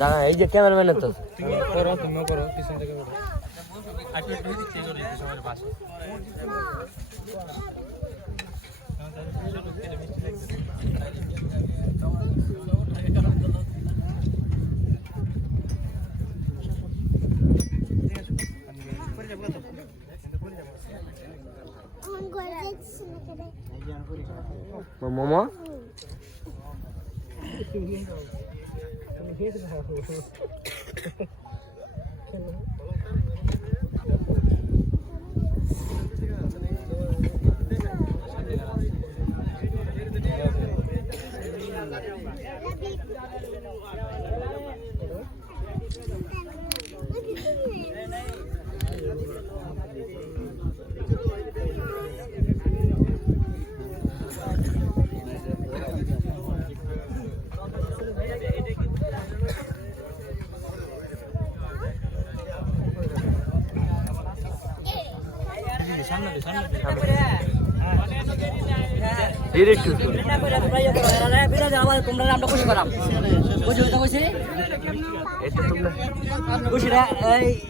দাঁড়া এই যে ক্যামেরাম্যানের তো করো তুমিও করো পিছন থেকে করো মামা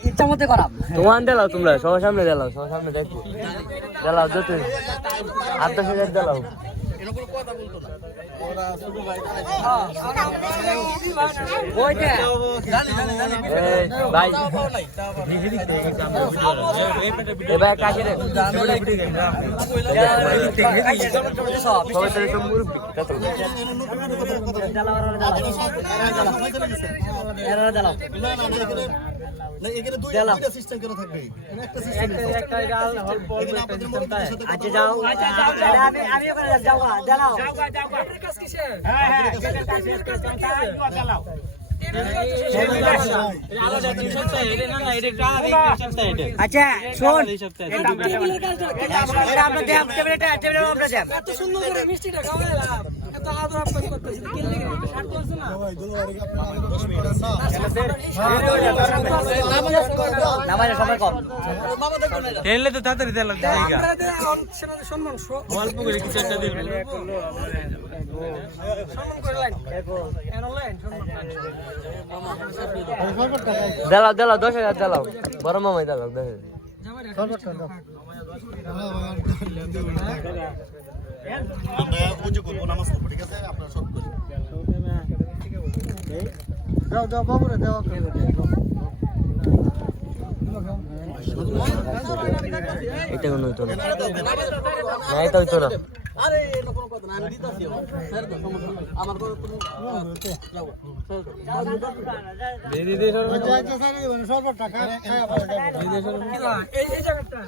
ইচ্ছা মতে করাম তোমার দেলাও তোমরা সবার সামনে দেলাও সবার সামনে দেখবো দেলাও যত 8-10,000 দেলাও ভাই এবার কাকে রে আচ্ছা যাও আচ্ছা শোন সময় কম খেললে তো তাড়াতাড়ি দেওয়া লাগবে অল্প করে কিছু একটা দিবে দেলাও দেলাও 10,000 দেলাও বড় মামাই দেলাও 10,000 আমরা ওজে করবো নামাজ পড়বো ঠিক আছে আপনারা সব করে দাও দাও বাবুরে দাও এটা কোনো হইতো না না এটা হইতো না আরে এর কোনো কথা না আমি দিতাছি স্যার তো সমস্যা আমার তো তুমি যাও দিদি দিদি আচ্ছা স্যার দিবেন সব টাকা এই জায়গাটা